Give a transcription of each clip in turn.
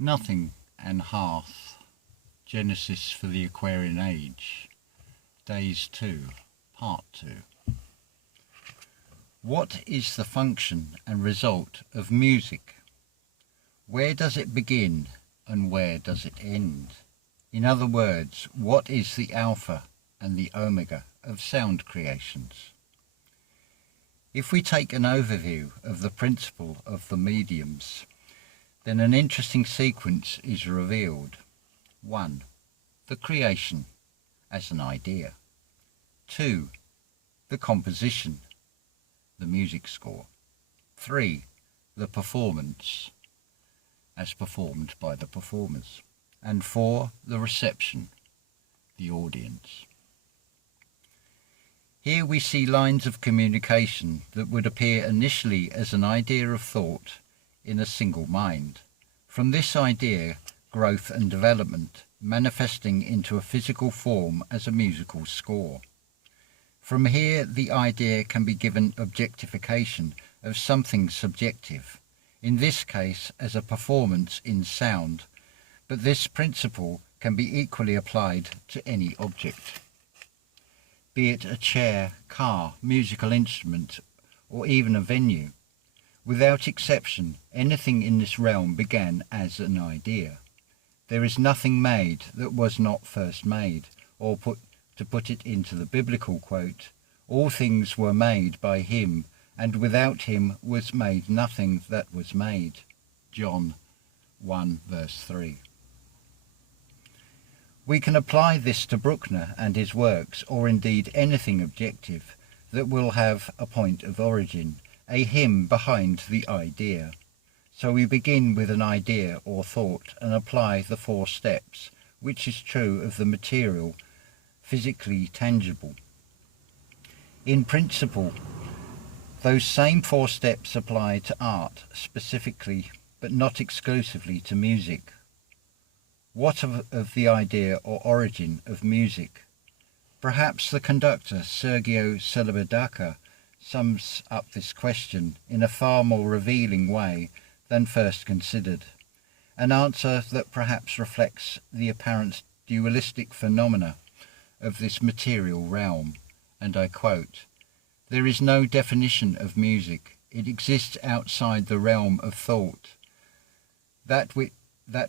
Nothing and Hearth, Genesis for the Aquarian Age, Daze 2, Part 2. What is the function and result of music? Where does it begin and where does it end? In other words, what is the alpha and the omega of sound creations? If we take an overview of the principle of the mediums, then an interesting sequence is revealed. 1. The creation as an idea. 2. The composition, the music score. 3. The performance, as performed by the performers. And 4. The reception, the audience. Here we see lines of communication that would appear initially as an idea of thought in a single mind. From this idea, growth and development, manifesting into a physical form as a musical score. From here, the idea can be given objectification of something subjective, in this case as a performance in sound, but this principle can be equally applied to any object, be it a chair, car, musical instrument, or even a venue. Without exception, anything in this realm began as an idea. There is nothing made that was not first made, or to put it into the biblical quote, all things were made by him, and without him was made nothing that was made. John 1 verse 3. We can apply this to Bruckner and his works, or indeed anything objective that will have a point of origin, a hymn behind the idea. So we begin with an idea or thought and apply the 4 steps, which is true of the material, physically tangible. In principle, those same 4 steps apply to art specifically, but not exclusively to music. What of the idea or origin of music? Perhaps the conductor Sergio Celibidache sums up this question in a far more revealing way than first considered, an answer that perhaps reflects the apparent dualistic phenomena of this material realm, and I quote, "There is no definition of music. It exists outside the realm of thought. That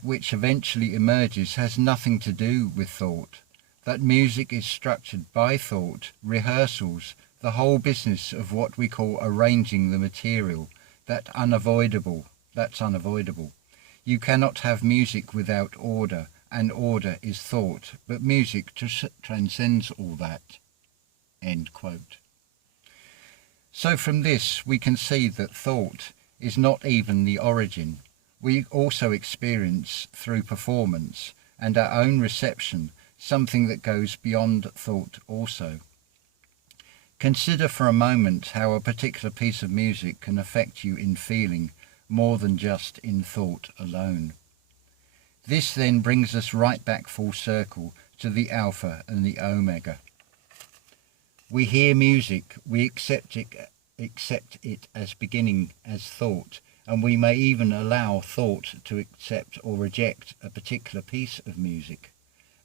which eventually emerges has nothing to do with thought. That music is structured by thought, rehearsals, the whole business of what we call arranging the material, that's unavoidable. You cannot have music without order, and order is thought, but music transcends all that." End quote. So from this we can see that thought is not even the origin. We also experience through performance and our own reception something that goes beyond thought also. Consider for a moment how a particular piece of music can affect you in feeling more than just in thought alone. This then brings us right back full circle to the alpha and the omega. We hear music, we accept it as beginning as thought, and we may even allow thought to accept or reject a particular piece of music.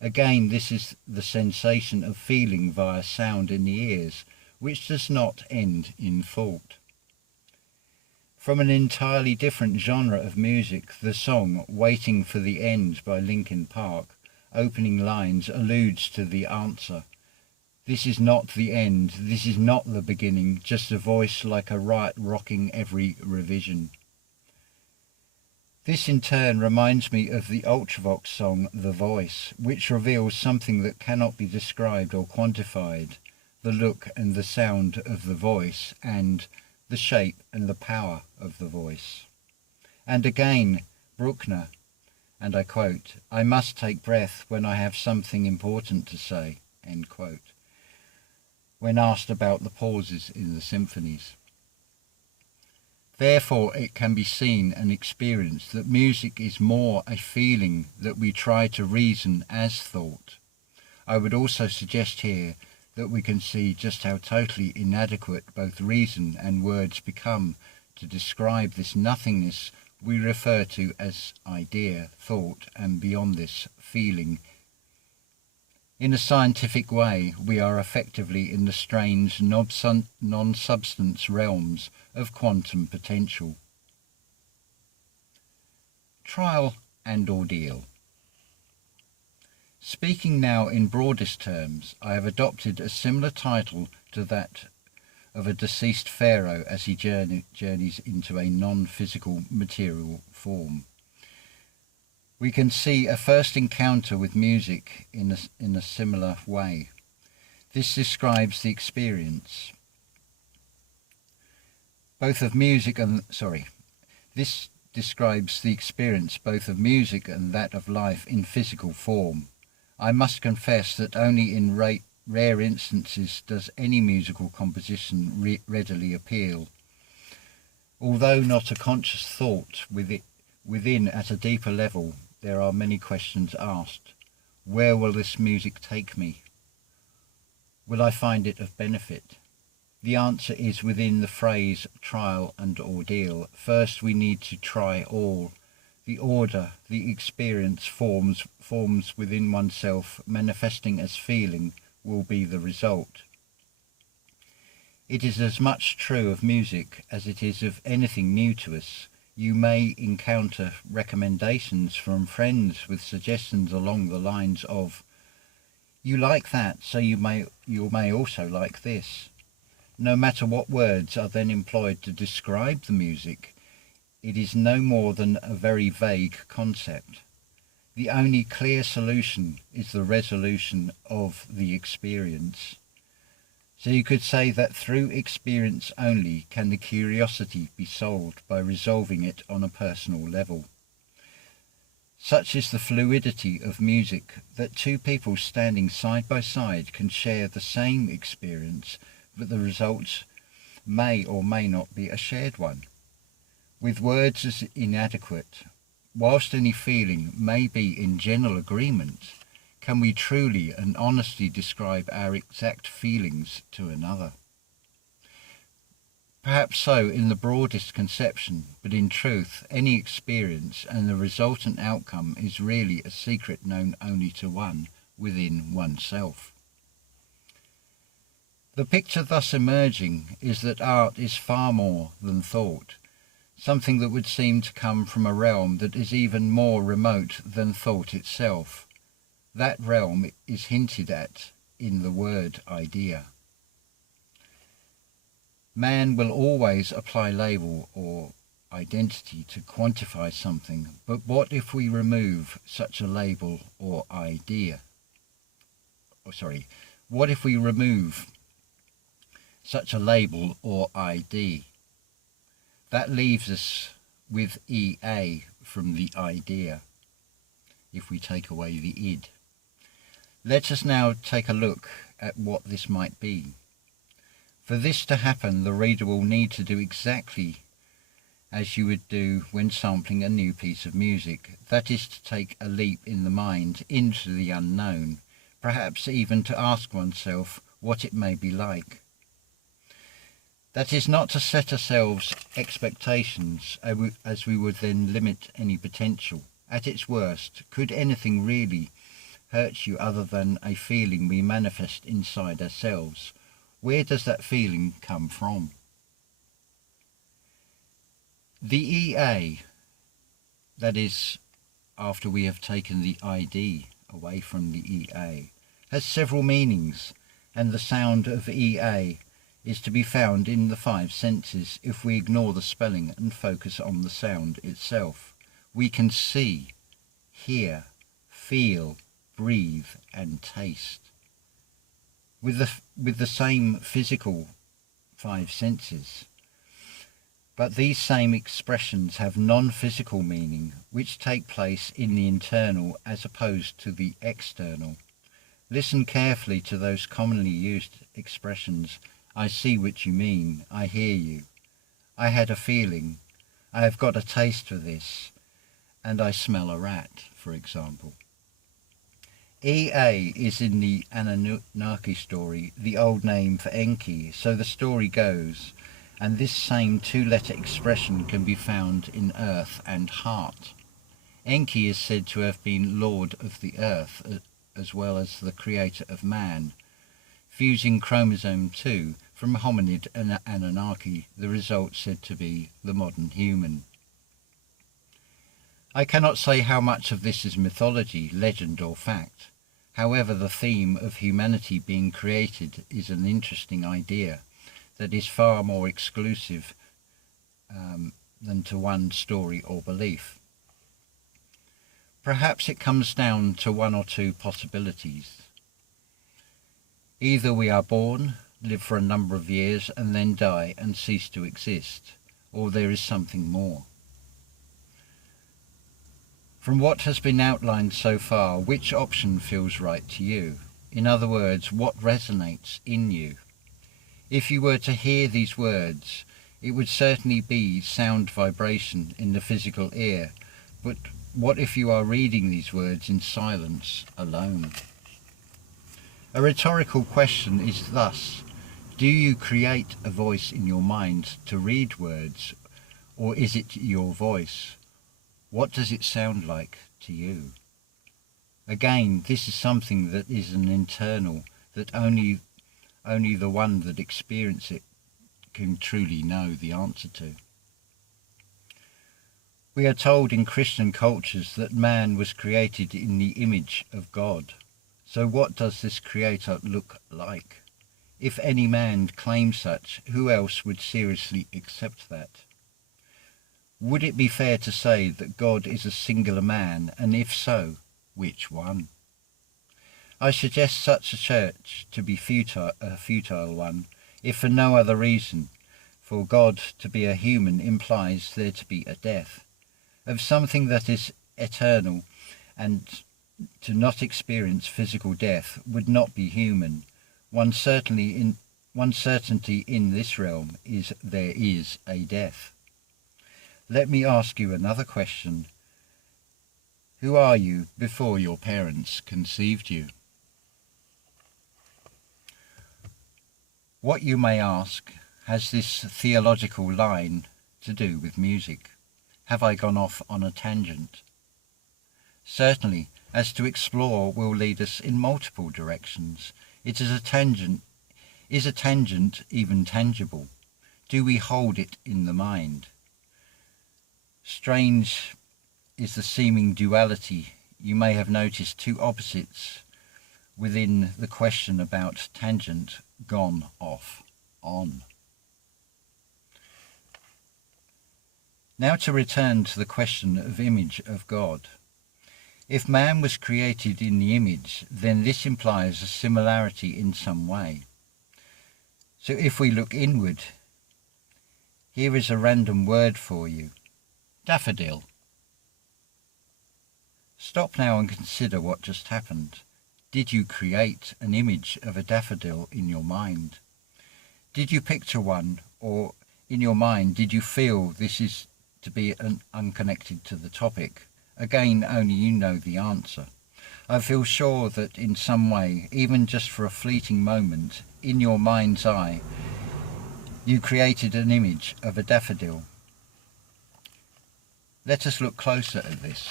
Again, this is the sensation of feeling via sound in the ears, which does not end in thought. From an entirely different genre of music, the song "Waiting for the End" by Linkin Park, opening lines alludes to the answer. This is not the end, this is not the beginning, just a voice like a riot rocking every revision. This in turn reminds me of the Ultravox song "The Voice," which reveals something that cannot be described or quantified, the look and the sound of the voice, and the shape and the power of the voice. And again, Bruckner, and I quote, "I must take breath when I have something important to say," end quote, when asked about the pauses in the symphonies. Therefore, it can be seen and experienced that music is more a feeling that we try to reason as thought. I would also suggest here that we can see just how totally inadequate both reason and words become to describe this nothingness we refer to as idea, thought, and beyond this, feeling. In a scientific way, we are effectively in the strange non-substance realms of quantum potential. Trial and ordeal. Speaking now in broadest terms, I have adopted a similar title to that of a deceased pharaoh as he journeys into a non-physical material form. We can see a first encounter with music in a similar way. This describes the experience both of music and this describes the experience both of music and that of life in physical form. I must confess that only in rare instances does any musical composition readily appeal. Although not a conscious thought within at a deeper level, there are many questions asked. Where will this music take me? Will I find it of benefit? The answer is within the phrase trial and ordeal. First we need to try all. The order, the experience forms within oneself, manifesting as feeling, will be the result. It is as much true of music as it is of anything new to us. You may encounter recommendations from friends with suggestions along the lines of, "You like that, so you may also like this." No matter what words are then employed to describe the music, it is no more than a very vague concept. The only clear solution is the resolution of the experience. So you could say that through experience only can the curiosity be solved by resolving it on a personal level. Such is the fluidity of music that two people standing side by side can share the same experience, but the result may or may not be a shared one. With words as inadequate, whilst any feeling may be in general agreement, can we truly and honestly describe our exact feelings to another? Perhaps so in the broadest conception, but in truth, any experience and the resultant outcome is really a secret known only to one within oneself. The picture thus emerging is that art is far more than thought, something that would seem to come from a realm that is even more remote than thought itself. That realm is hinted at in the word idea. Man will always apply label or identity to quantify something, but what if we remove such a label or idea? What if we remove such a label or ID? That leaves us with EA from the idea, if we take away the id. Let us now take a look at what this might be. For this to happen, the reader will need to do exactly as you would do when sampling a new piece of music, that is to take a leap in the mind into the unknown, perhaps even to ask oneself what it may be like. That is not to set ourselves expectations, as we would then limit any potential. At its worst, could anything really hurt you other than a feeling we manifest inside ourselves? Where does that feeling come from? The EA, that is, after we have taken the ID away from the EA, has several meanings, and the sound of EA is to be found in the five senses. If we ignore the spelling and focus on the sound itself, we can see, hear, feel, breathe and taste. With the same physical five senses. But these same expressions have non-physical meaning, which take place in the internal as opposed to the external. Listen carefully to those commonly used expressions. I see what you mean, I hear you, I had a feeling, I have got a taste for this, and I smell a rat, for example. EA is in the Anunnaki story the old name for Enki, so the story goes, and this same two-letter expression can be found in earth and heart. Enki is said to have been lord of the earth as well as the creator of man, fusing chromosome 2 from hominid and Anunnaki, the result said to be the modern human. I cannot say how much of this is mythology, legend or fact. However, the theme of humanity being created is an interesting idea that is far more exclusive than to one story or belief. Perhaps it comes down to one or two possibilities. Either we are born, live for a number of years and then die and cease to exist, or there is something more. From what has been outlined so far, which option feels right to you? In other words, what resonates in you? If you were to hear these words, it would certainly be sound vibration in the physical ear, but what if you are reading these words in silence, alone? A rhetorical question is thus, do you create a voice in your mind to read words, or is it your voice? What does it sound like to you? Again, this is something that is an internal, that only the one that experiences it can truly know the answer to. We are told in Christian cultures that man was created in the image of God. So what does this creator look like? If any man claims such, who else would seriously accept that? Would it be fair to say that God is a singular man, and if so, which one? I suggest such a church to be a futile one, if for no other reason, for God to be a human implies there to be a death of something that is eternal, and to not experience physical death would not be human. One certainty in this realm is there is a death. Let me ask you another question. Who are you before your parents conceived you? What, you may ask, has this theological line to do with music? Have I gone off on a tangent? Certainly, as to explore will lead us in multiple directions. It is a tangent. Is a tangent even tangible? Do we hold it in the mind? Strange is the seeming duality. You may have noticed two opposites within the question about tangent, gone off, on. Now to return to the question of image of God. If man was created in the image, then this implies a similarity in some way. So if we look inward, here is a random word for you. Daffodil. Stop now and consider what just happened. Did you create an image of a daffodil in your mind? Did you picture one, or in your mind did you feel this is to be unconnected to the topic? Again, only you know the answer. I feel sure that in some way, even just for a fleeting moment, in your mind's eye, you created an image of a daffodil. Let us look closer at this.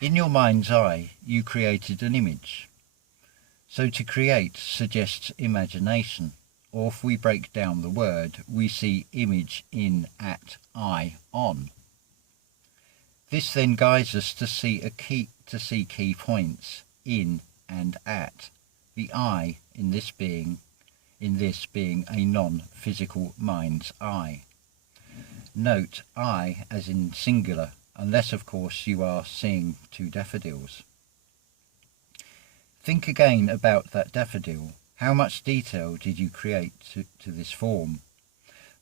In your mind's eye, you created an image. So to create suggests imagination, or if we break down the word, we see image in, at, eye, on. This then guides us to see key points in and at. The eye in this being a non-physical mind's eye. Note eye as in singular, unless of course you are seeing two daffodils. Think again about that daffodil. How much detail did you create to this form?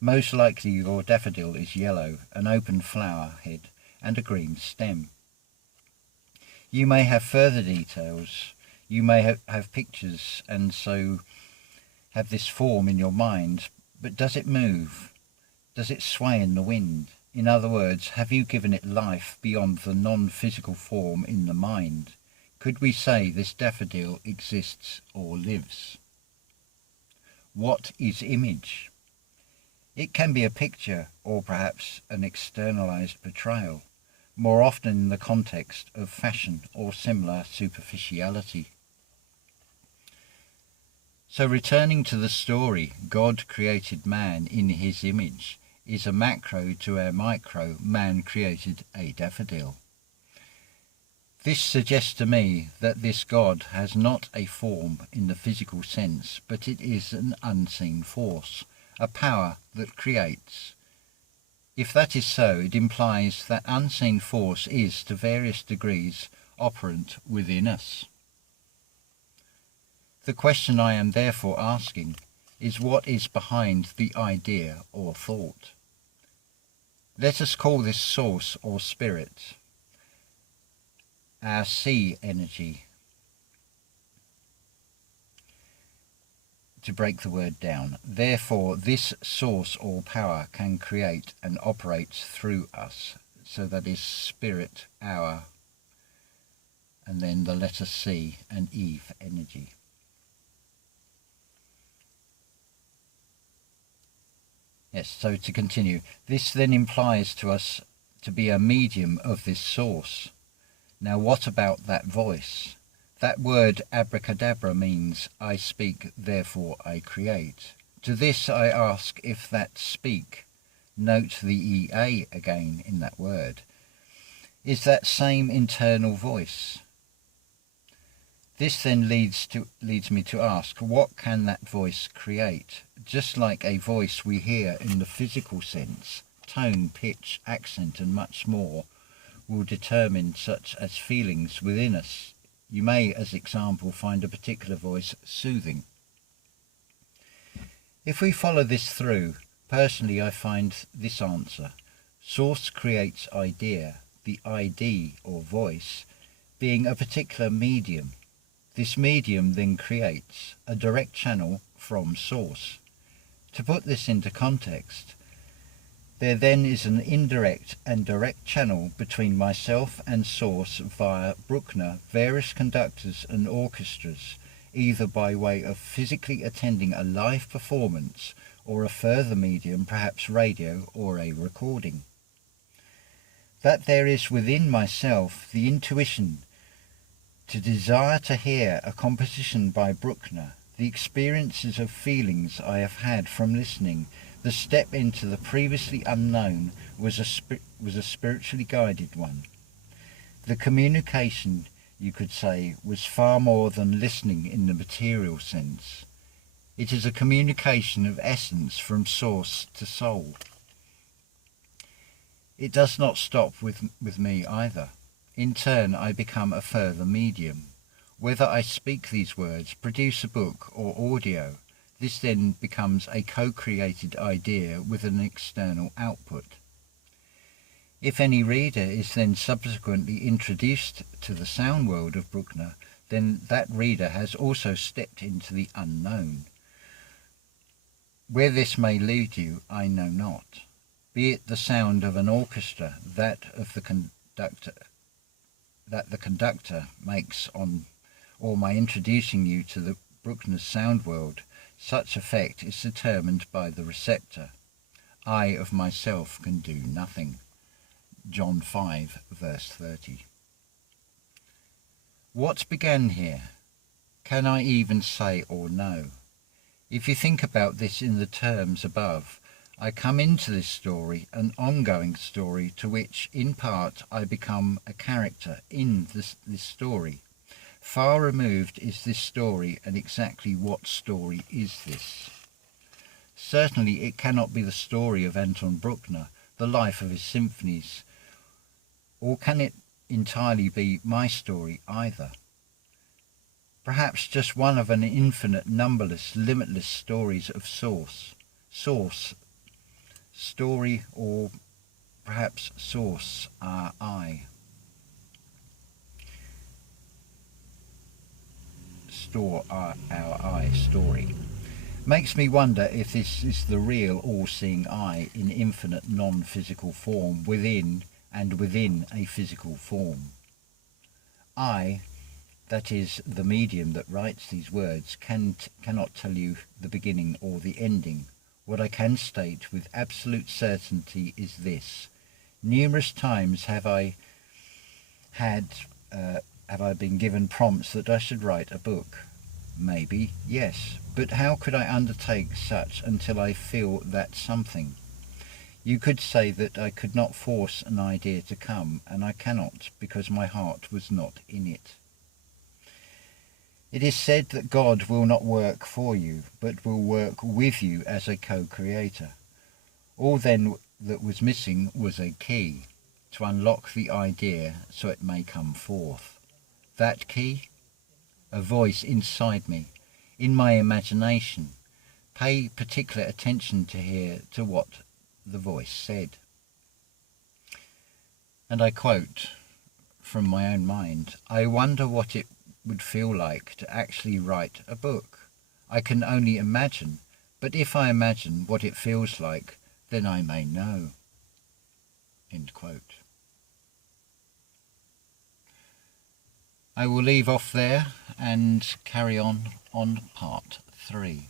Most likely your daffodil is yellow, an open flower head and a green stem. You may have further details. You may have pictures and so have this form in your mind, but does it move? Does it sway in the wind? In other words, have you given it life beyond the non-physical form in the mind? Could we say this daffodil exists or lives? What is image? It can be a picture or perhaps an externalized portrayal, more often in the context of fashion or similar superficiality. So returning to the story, God created man in his image, is a macro to our micro, man created a daffodil. This suggests to me that this God has not a form in the physical sense, but it is an unseen force, a power that creates. If that is so, it implies that unseen force is, to various degrees, operant within us. The question I am therefore asking is, what is behind the idea or thought? Let us call this source or spirit, our sea energy. To break the word down, therefore this source or power can create and operates through us. So that is spirit, our, and then the letter C and Eve energy. Yes, so to continue, this then implies to us to be a medium of this source. Now what about that voice? That word abracadabra means I speak, therefore I create. To this I ask if that speak, note the EA again in that word, is that same internal voice. This then leads me to ask, what can that voice create? Just like a voice we hear in the physical sense, tone, pitch, accent and much more will determine such as feelings within us. You may, as example, find a particular voice soothing. If we follow this through, personally I find this answer. Source creates idea, the ID or voice being a particular medium. This medium then creates a direct channel from source. To put this into context, there then is an indirect and direct channel between myself and source via Bruckner, various conductors and orchestras, either by way of physically attending a live performance or a further medium, perhaps radio or a recording. That there is within myself the intuition to desire to hear a composition by Bruckner, the experiences of feelings I have had from listening, the step into the previously unknown was a spiritually guided one. The communication, you could say, was far more than listening in the material sense. It is a communication of essence from source to soul. It does not stop with me either. In turn, I become a further medium. Whether I speak these words, produce a book or audio, this then becomes a co-created idea with an external output. If any reader is then subsequently introduced to the sound world of Bruckner, then that reader has also stepped into the unknown. Where this may lead you, I know not. Be it the sound of an orchestra, that the conductor makes on, or my introducing you to the Bruckner's sound world, such effect is determined by the receptor. I of myself can do nothing. John 5, verse 30. What began here? Can I even say or know? If you think about this in the terms above, I come into this story, an ongoing story, to which, in part, I become a character in this story. Far removed is this story, and exactly what story is this? Certainly it cannot be the story of Anton Bruckner, the life of his symphonies, or can it entirely be my story either? Perhaps just one of an infinite, numberless, limitless stories of source, story, or perhaps source are I. Store our I, story. Makes me wonder if this is the real all-seeing I in infinite non-physical form within and within a physical form. I, that is the medium that writes these words, cannot tell you the beginning or the ending, What I can state with absolute certainty is this. Numerous times have I been given prompts that I should write a book? Maybe, yes. But how could I undertake such until I feel that something? You could say that I could not force an idea to come, and I cannot, because my heart was not in it. It is said that God will not work for you, but will work with you as a co-creator. All then that was missing was a key to unlock the idea so it may come forth. That key? A voice inside me, in my imagination. Pay particular attention to hear to what the voice said. And I quote from my own mind, I wonder what it would feel like to actually write a book. I can only imagine, but if I imagine what it feels like, then I may know. End quote. I will leave off there and carry on part 3.